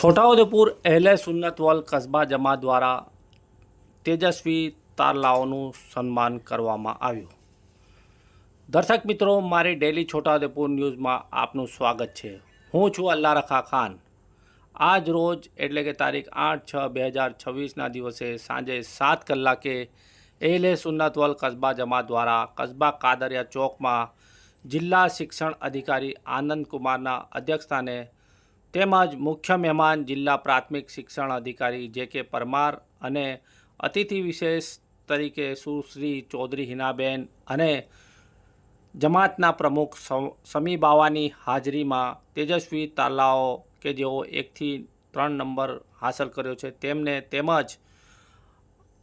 છોટાઉદેપુર અહેલે સુન્નત વલ કસ્બા જમા દ્વારા તેજસ્વી તારલાઓનું સન્માન કરવામાં આવ્યું। દર્શક મિત્રો, મારી ડેલી છોટાઉદેપુર ન્યૂઝમાં આપનું સ્વાગત છે। હું છું અલ્લાહ રખા ખાન। આજ રોજ એટલે કે તારીખ 8/6/2026ના દિવસે સાંજે 7 કલાકે અહેલે સુન્નત વલ કસ્બા જમા દ્વારા કસ્બા કાદરિયા ચોકમાં જિલ્લા શિક્ષણ અધિકારી આનંદ કુમારના અધ્યક્ષસ્થાને તેમજ મુખ્ય મહેમાન જિલ્લા પ્રાથમિક શિક્ષણ અધિકારી જે.કે. પરમાર અને અતિથિ વિશેષ તરીકે સુશ્રી ચૌધરી હિનાબેન અને જમાતના પ્રમુખ સમી બાવાની હાજરીમાં તેજસ્વી તારલાઓ કે જેઓ 1 થી 3 નંબર હાંસલ કર્યો છે તેમને તેમજ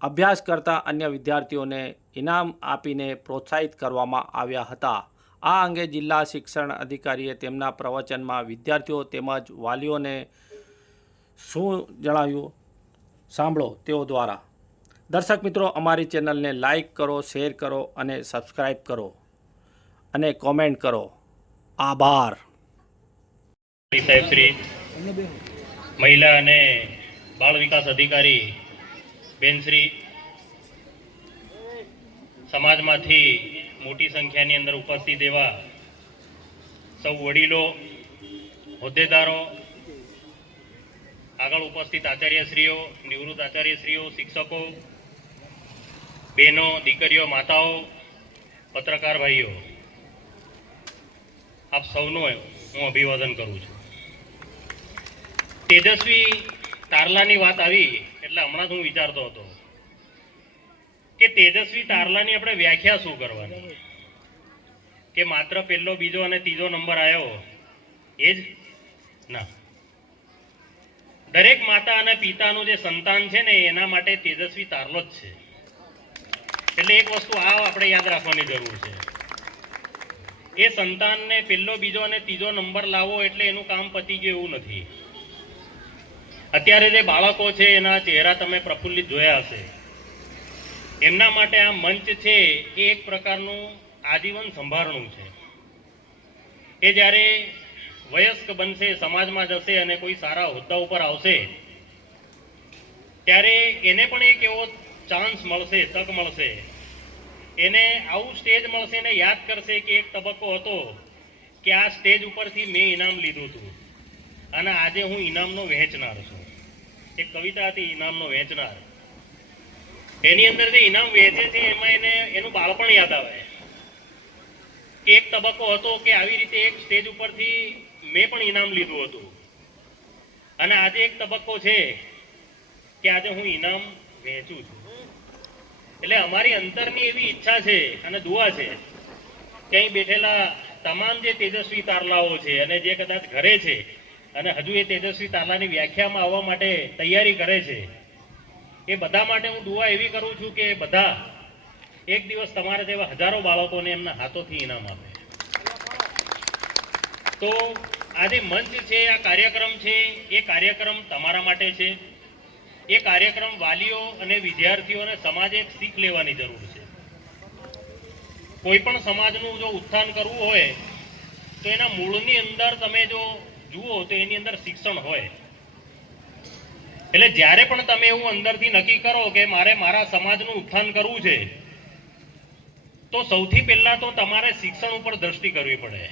અભ્યાસ કરતા અન્ય વિદ્યાર્થીઓને ઇનામ આપીને પ્રોત્સાહિત કરવામાં આવ્યા હતા। આ અંગે જિલ્લા શિક્ષણ અધિકારીએ તેમના પ્રવચનમાં વિદ્યાર્થીઓ તેમજ વાલીઓને શું જણાવ્યું સાંભળો તેઓ દ્વારા। દર્શક મિત્રો, અમારી ચેનલને લાઈક કરો, શેર કરો અને સબસ્ક્રાઈબ કરો અને કોમેન્ટ કરો। આભાર। સાહેબશ્રી, મહિલા અને બાળ વિકાસ અધિકારી બેનશ્રી, સમાજમાંથી મોટી સંખ્યાની અંદર ઉપસ્થિત એવા સૌ વડીલો, હોદ્દેદારો, આગળ ઉપસ્થિત આચાર્યશ્રીઓ, નિવૃત્ત આચાર્યશ્રીઓ, શિક્ષકો, બહેનો, દીકરીઓ, માતાઓ, પત્રકાર ભાઈઓ, આપ સૌનું હું અભિવાદન કરું છું। તેજસ્વી તારલાની વાત આવી એટલે હમણાં હું વિચારતો હતો કે તેજસ્વી તારલાની આપણે વ્યાખ્યા શું કરવાની, કે માત્ર પહેલો, બીજો અને ત્રીજો નંબર આવ્યો એ જ ના। દરેક માતા અને પિતાનું જે સંતાન છે ને એના માટે તેજસ્વી તારલો જ છે। એટલે એક વસ્તુ આપણે યાદ રાખવાની જરૂર છે, એ સંતાનને પહેલો, બીજો અને ત્રીજો નંબર લાવો એટલે એનું કામ પતી ગયું એવું નથી। અત્યારે જે બાળકો છે એના ચહેરા તમે પ્રફુલ્લિત જોયા હશે, એમના માટે આ મંચ છે એ એક પ્રકારનું આજીવન સંભારણું છે। એ જ્યારે વયસ્ક બનશે, સમાજમાં જશે અને કોઈ સારા હોદ્દા ઉપર આવશે ત્યારે એને પણ એક એવો ચાન્સ મળશે, તક મળશે, એને આવું સ્ટેજ મળશે ને યાદ કરશે કે એક તબક્કો હતો કે આ સ્ટેજ ઉપરથી મેં ઇનામ લીધું હતું અને આજે હું ઇનામનો વહેંચનાર છું। એક કવિતા હતી, ઇનામનો વહેંચનાર। એની અંદર જે ઇનામ વહેંચે છે એમાં એનું બાળપણ યાદ આવે કે એક તબક્કો હતો કે આવી રીતે એક સ્ટેજ ઉપરથી મેં પણ ઇનામ લીધું હતું અને આજે એક તબક્કો છે કે આજે હું ઇનામ વહેંચું છું। એટલે અમારી અંતરની એવી ઈચ્છા છે અને દુઆ છે કે અહીં બેઠેલા તમામ જે તેજસ્વી તારલાઓ છે અને જે કદાચ ઘરે છે અને હજુ એ તેજસ્વી તારલાની વ્યાખ્યામાં આવવા માટે તૈયારી કરે છે, એ બધા માટે હું દુઆ એવી કરું છું કે બધા એક દિવસ તમારા જેવા હજારો બાળકોને એમના હાથોથી ઇનામ આપે। તો આ જે મંચ છે, આ કાર્યક્રમ છે, એ કાર્યક્રમ તમારા માટે છે। એ કાર્યક્રમ વાલીઓ અને વિદ્યાર્થીઓને સમાજે એક શીખ લેવાની જરૂર છે। કોઈ પણ સમાજનું જો ઉત્થાન કરવું હોય તો એના મૂળની અંદર તમે જો જુઓ તો એની અંદર શિક્ષણ હોય। એટલે જ્યારે પણ તમે એવું અંદરથી નક્કી કરો કે મારે મારા સમાજનું ઉત્થાન કરવું છે તો સૌથી પહેલા તો તમારે શિક્ષણ ઉપર દ્રષ્ટિ કરવી પડે।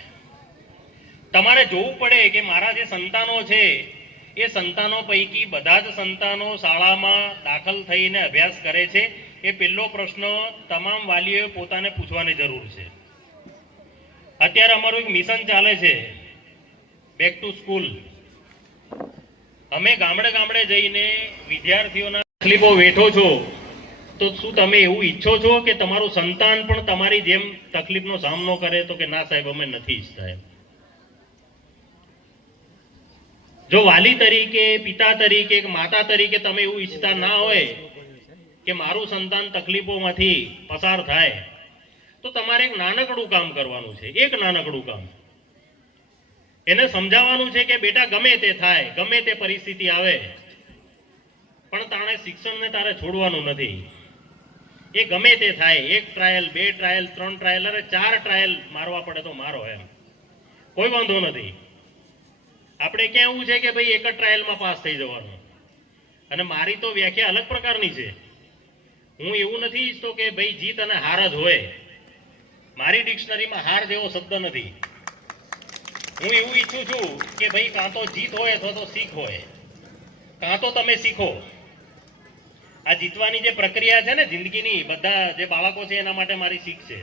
તમારે જોવું પડે કે મારા જે સંતાનો છે એ સંતાનો પૈકી બધા જ સંતાનો શાળામાં દાખલ થઈને અભ્યાસ કરે છે? એ પહેલો પ્રશ્ન તમામ વાલીઓએ પોતાને પૂછવાની જરૂર છે। અત્યારે અમારું એક મિશન ચાલે છે, બેક ટુ સ્કૂલ। અમે ગામડે ગામડે જઈને વિદ્યાર્થીઓના તકલીફો વેઠો છો તો શું તમે એવું ઈચ્છો છો કે તમારું સંતાન પણ તમારી જેમ તકલીફનો સામનો કરે? તો કે ના સાહેબ, અમે નથી ઈચ્છતા। જો વાલી તરીકે, પિતા તરીકે, માતા તરીકે તમે એવું ઈચ્છતા ના હોય કે મારું સંતાન તકલીફોમાંથી પસાર થાય તો તમારે એક નાનકડું કામ કરવાનું છે। એક નાનકડું કામ એને સમજાવવાનું છે કે બેટા, ગમે તે થાય, ગમે તે પરિસ્થિતિ આવે, પણ તાણે શિક્ષણને તારે છોડવાનું નથી। એ ગમે તે થાય, 1 ટ્રાયલ, 2 ટ્રાયલ, 3 ટ્રાયલ, અરે 4 ટ્રાયલ મારવા પડે તો મારો, એમ કોઈ વાંધો નથી। આપણે ક્યાં એવું છે કે ભાઈ એક જ ટ્રાયલમાં પાસ થઈ જવાનું, અને મારી તો વ્યાખ્યા અલગ પ્રકારની છે. હું એવું નથી ઈચ્છતો કે ભાઈ જીત અને હાર જ હોય. મારી ડિક્શનરીમાં હાર જેવો શબ્દ નથી. હું એવું ઈચ્છું છું કે ભાઈ કાં તો જીત હોય અથવા તો શીખ હોય, કાં તો તમે શીખો. આ જીતવાની જે પ્રક્રિયા છે ને જિંદગીની, બધા જે બાળકો છે એના માટે મારી શીખ છે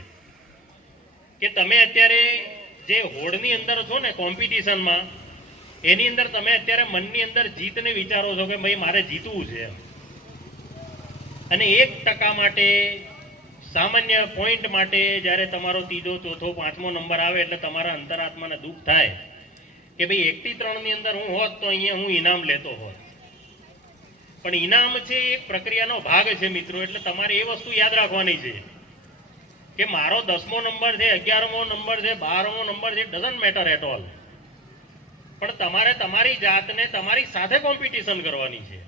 કે તમે અત્યારે જે હોડની અંદર છો ને કોમ્પિટિશનમાં, એની અંદર તમે અત્યારે મનની અંદર જીતને વિચારો છો કે ભાઈ મારે જીતવું છે, અને 1% માટે, સામાન્ય પોઈન્ટ માટે જ્યારે તમારો ત્રીજો, ચોથો, પાંચમો નંબર આવે એટલે તમારા અંતરાત્માને દુઃખ થાય કે ભાઈ 1 થી 3 ની અંદર હું હોત તો અહીંયા હું ઇનામ લેતો હોત. પણ ઇનામ છે એક પ્રક્રિયાનો ભાગ છે મિત્રો. એટલે તમારે એ વસ્તુ યાદ રાખવાની છે કે મારો 10મો નંબર છે, 11મો નંબર છે, 12મો નંબર છે, ડઝન્ટ મેટર એટ ઓલ. પણ તમારે તમારી જાતને તમારી સાથે કોમ્પિટિશન કરવાની છે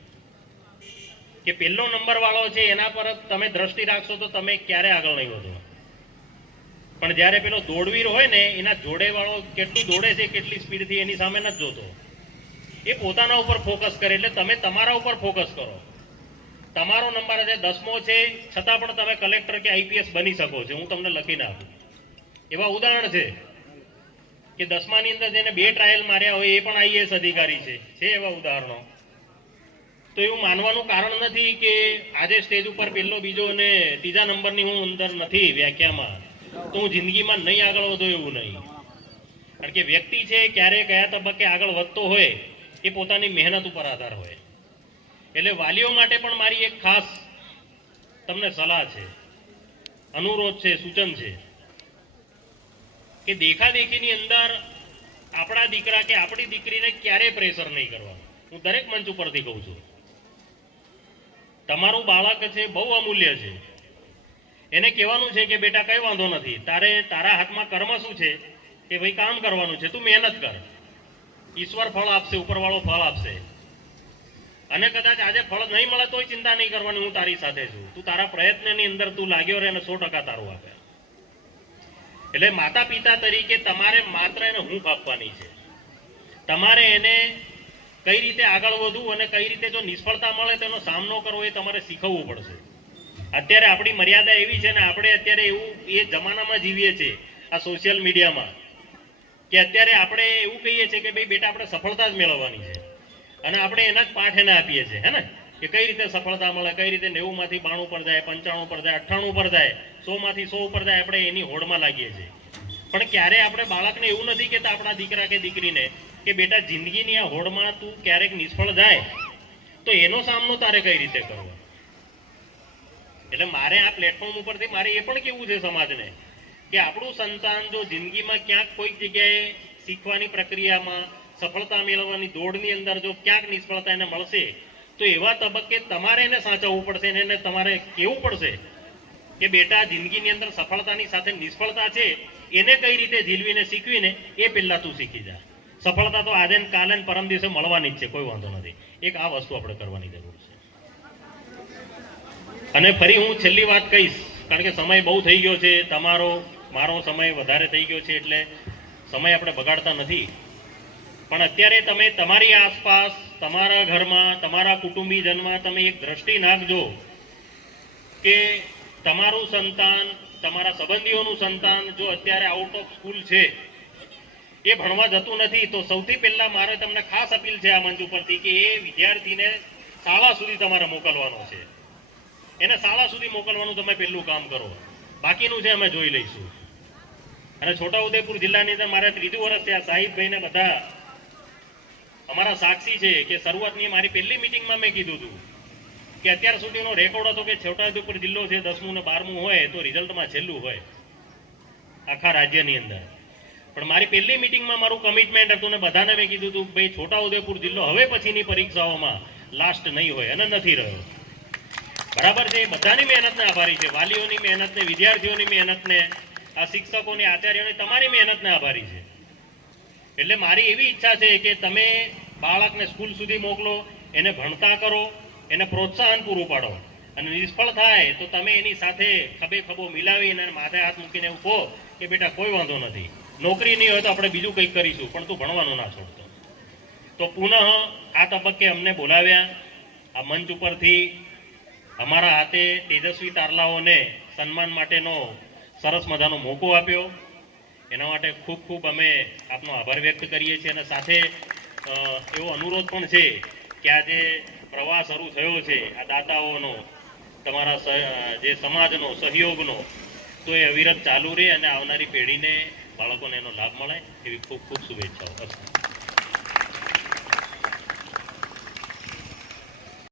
કે પહેલો નંબર વાળો છે એના પર તમે દ્રષ્ટિ રાખશો તો તમે ક્યારે આગળ નહીં વધો. પણ જ્યારે પેલો દોડવીર હોય ને, એના જોડે વાળો કેટલું દોડે છે, કેટલી સ્પીડથી, એની સામે નથી જોતો. એ પોતાના ઉપર ફોકસ કરે. એટલે તમે તમારા ઉપર ફોકસ કરો. તમારો નંબર આજે 10મો છે, છતાં પણ તમે કલેક્ટર કે આઈપીએસ બની શકો છો. હું તમને લખીને આપું. એવા ઉદાહરણ છે કે 10માની અંદર જેને 2 ટ્રાયલ માર્યા હોય એ પણ આઈએએસ અધિકારી છે એવા ઉદાહરણો. તો એવું માનવાનું કારણ નથી કે આજે સ્ટેજ ઉપર પહેલો, બીજો અને ત્રીજા નંબરની હું અંદર નથી વ્યાખ્યામાં, તો હું જિંદગીમાં નહીં આગળ વધો એવું નહીં. કારણ કે વ્યક્તિ છે ક્યારે કયા તબક્કે આગળ વધતો હોય એ પોતાની મહેનત ઉપર આધાર હોય. એટલે વાલીઓ માટે પણ મારી એક ખાસ તમને સલાહ છે, અનુરોધ છે, સૂચન છે કે દેખાદેખીની અંદર આપણા દીકરા કે આપણી દીકરીને ક્યારે પ્રેશર નહીં કરવાનું. હું દરેક મંચ ઉપરથી કહું છું, તમારું બાળક છે બહુ અમૂલ્ય છે. એને કહેવાનું છે કે બેટા કઈ વાંધો નથી, તારા હાથમાં કર્મ શું છે કે ભાઈ કામ કરવાનું છે, તું મહેનત કર, ઈશ્વર ફળ આપશે, ઉપરવાળો ફળ આપશે. અને કદાચ આજે ફળ નહીં મળે તોય ચિંતા નહીં કરવાની, હું તારી સાથે છું. તું તારા પ્રયત્નની અંદર તું લાગ્યો રહે અને 100% તારું આપે. એટલે માતા પિતા તરીકે તમારે માત્ર એને હૂંફ આપવાની છે. તમારે એને કઈ રીતે આગળ વધવું અને કઈ રીતે જો નિષ્ફળતા મળે તેનો સામનો કરવો એ તમારે શીખવવું પડશે. અત્યારે આપણી મર્યાદા એવી છે ને, આપણે અત્યારે એવું એ જમાનામાં જીવીએ છીએ આ સોશિયલ મીડિયામાં, કે અત્યારે આપણે એવું કહીએ છીએ કે ભાઈ બેટા આપણે સફળતા જ મેળવવાની છે, અને આપણે એના જ પાઠ એને આપીએ છીએ, હે ને, કે કઈ રીતે સફળતા મળે, કઈ રીતે 90માંથી 92 પર જાય, 95 પર જાય, 98 પર જાય, 100માંથી 100 પર જાય. આપણે એની હોડમાં લાગીએ છીએ. પણ ક્યારે આપણે બાળકને એવું નથી કહેતા, આપણા દીકરા કે દીકરીને, કે બેટા જિંદગીની આ હોડમાં તું ક્યારેક નિષ્ફળ જાય તો એનો સામનો તારે કઈ રીતે કરવો. એટલે મારે આ પ્લેટફોર્મ ઉપરથી મારે એ પણ કેવું છે સમાજને કે આપણું સંતાન જો જિંદગીમાં ક્યાંક કોઈક જગ્યાએ શીખવાની પ્રક્રિયામાં, સફળતા મેળવવાની દોડની અંદર જો ક્યાંક નિષ્ફળતા એને મળશે તો એવા તબક્કે તમારે એને સાચવવું પડશે અને એને તમારે કહેવું પડશે કે બેટા જિંદગીની અંદર સફળતાની સાથે નિષ્ફળતા છે, એને કઈ રીતે ઝીલવીને શીખવીને એ પહેલા તું શીખી જા. સફળતા તો આજે ને કાલે ને પરમ દિવસે મળવાની જ છે, કોઈ વાંધો નથી. એક આ વસ્તુ આપણે કરવાની જરૂર છે. અને ફરી હું છેલ્લી વાત કહીશ, કારણ કે સમય બહુ થઈ ગયો છે, મારો સમય વધારે થઈ ગયો છે, એટલે સમય આપણે બગાડતા નથી. પણ અત્યારે તમે તમારી આસપાસ, તમારા ઘરમાં, તમારા કુટુંબીજનમાં તમે એક દ્રષ્ટિ નાખજો કે તમારું સંતાન, તમારા સંબંધીઓનું સંતાન જો અત્યારે આઉટ ઓફ સ્કૂલ છે, એ ભણવા જતું નથી, તો સૌથી પહેલા મારે તમને ખાસ અપીલ છે આ મંચ ઉપરથી કે એ વિદ્યાર્થીને શાળા સુધી તમારે મોકલવાનો છે. એને શાળા સુધી મોકલવાનું તમે પહેલું કામ કરો. બાકીનું છે અમે જોઈ લઈશું. અને છોટાઉદેપુર જિલ્લાની અંદર મારે 3જું વર્ષ છે. આ સાહિબભાઈને બધા અમારા સાક્ષી છે કે શરૂઆતની મારી પહેલી મિટિંગમાં મેં કીધું હતું કે અત્યાર સુધીનો રેકોર્ડ હતો કે છોટાઉદેપુર જિલ્લો છે 10મું ને 12મું હોય તો રિઝલ્ટમાં છેલ્લું હોય આખા રાજ્યની અંદર. પણ મારી પહેલી મિટિંગમાં મારું કમિટમેન્ટ હતું ને બધાને મેં કીધું હતું ભાઈ છોટાઉદેપુર જિલ્લો હવે પછીની પરીક્ષાઓમાં લાસ્ટ નહીં હોય, અને નથી રહ્યો. બરાબર છે. બધાની મહેનતને આભારી છે, વાલીઓની મહેનતને, વિદ્યાર્થીઓની મહેનતને, આ શિક્ષકોની, આચાર્યોની, તમારી મહેનતને આભારી છે. એટલે મારી એવી ઈચ્છા છે કે તમે બાળકને સ્કૂલ સુધી મોકલો, એને ભણતા કરો, એને પ્રોત્સાહન પૂરું પાડો, અને નિષ્ફળ થાય તો તમે એની સાથે ખભે ખભો મિલાવીને માથે હાથ મૂકીને એવું કહો કે બેટા કોઈ વાંધો નથી, નોકરી નહીં હોય તો આપણે બીજું કંઈક કરીશું, પણ તું ભણવાનું ના છોડતો. તો પુનઃ આ તબક્કે અમને બોલાવ્યા, આ મંચ ઉપરથી અમારા હાથે તેજસ્વી તારલાઓને સન્માન માટેનો સરસ મજાનો મોકો આપ્યો. એના માટે ખૂબ ખૂબ અમે આપનો આભાર વ્યક્ત કરીએ છીએ. અને સાથે એવો અનુરોધ પણ છે કે આ જે પ્રવાહ શરૂ થયો છે આ દાતાઓનો, તમારા જે સમાજનો સહયોગનો, તો એ અવિરત ચાલુ રહે અને આવનારી પેઢીને, બાળકોને એનો લાભ મળે એવી ખૂબ ખૂબ શુભેચ્છાઓ.